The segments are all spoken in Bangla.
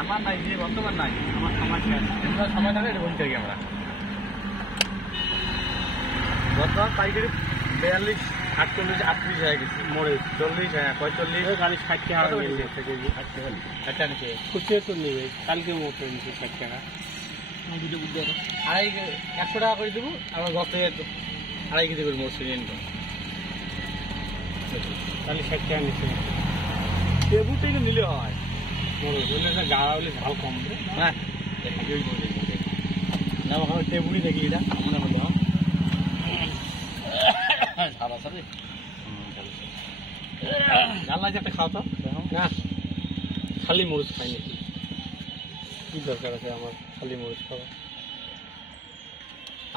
আমার নাই যে বর্তমান নাই আমার সময় থাকে এটা বলতে আমরা বর্তমান পাইকারি 42 48 38 হয়ে গেছে মোড়ে 40 হ্যাঁ 45 গাড়ি 60 টাকা হয়ে গেছে কেজি 60 টাকা আচ্ছা নিচে খুচরো তো নেবে কালকে মতো নিচে 60 টাকা দুটো বুঝতে আড়াই 100 টাকা করে দেবো আমরা গতে আড়াই কেজি করে মোট কিনে নিব তাহলে 60 টাকা নিচে টেবুটা কিন্তু নিলে হয় মোড়ে বলে না গাড়া হলে ঝাল কমবে হ্যাঁ না ওখানে টেবুলই দেখি এটা মনে হলো সারা সারি জানলা যে একটা খাও তো না খালি মরিচ খাই নাকি কি দরকার আছে আমার খালি মরিচ খাওয়া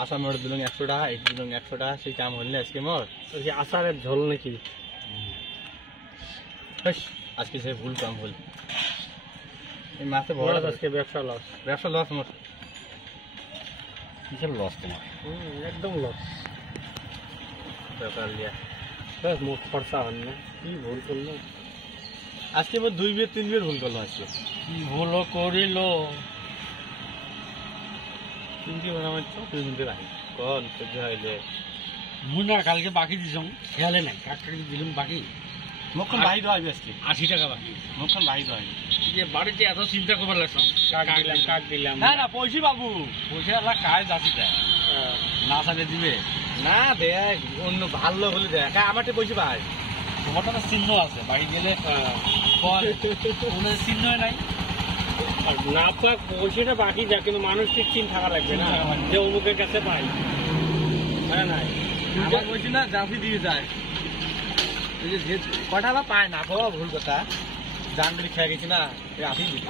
আশা মোড় দিলাম 100 টাকা এক দিলাম 100 টাকা সেই কাম হল না আজকে মোর আচারের ঝোল নাকি আজকে সে ভুল কাম হল এই মাসে বড় আজকে ব্যবসা লস মোর কিসের লস তোমার একদম লস ব্যাপার লিয়া বাস মোট খরচা হন না কি ভুল করলো আজকে মোট 2 বিয়ে 3 বিয়ের ভুল করলো আজকে কি ভুল করিল তিনটি বানাবার তো তিনটে রাখি কোন সহ্য হইলে মুনা কালকে বাকি দিছম খেয়ালে নাই কাকড়ি দিলাম বাকি মক্ষণ বাইর হয় আজকে 80 টাকা বাকি মক্ষণ বাইর হয় যে বাড়িতে এত চিন্তা করবার লাগছম কাক দিলাম না না পয়সা বাবু পয়সা আল্লাহ কাজ আছে না সাথে দিবে না দেখ অন্য ভালো হলে দেখ আমারটা পয়সা পাই তোমার তো চিহ্ন আছে বাড়ি গেলে চিহ্ন নাই না পাক পয়সাটা বাকি যা কিন্তু মানুষ ঠিক চিন থাকা লাগবে না যে অমুকের কাছে পাই মানে নাই আমার বলছি না জাফি দিয়ে যায় যে কটা বা পায় না বাবা ভুল কথা জান ধরে খেয়ে গেছি না আসি দিই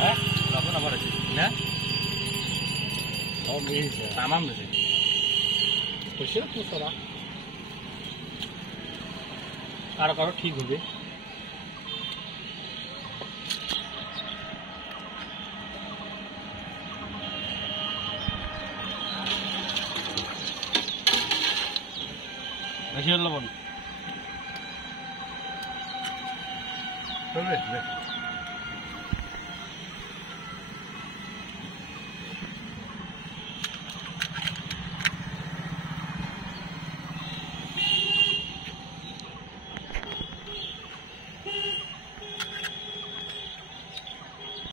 হ্যাঁ লবণ আবার আছে হ্যাঁ তামাম বেশি খুশি তো সরা আর কারো ঠিক হবে বেশি লবণ চলবে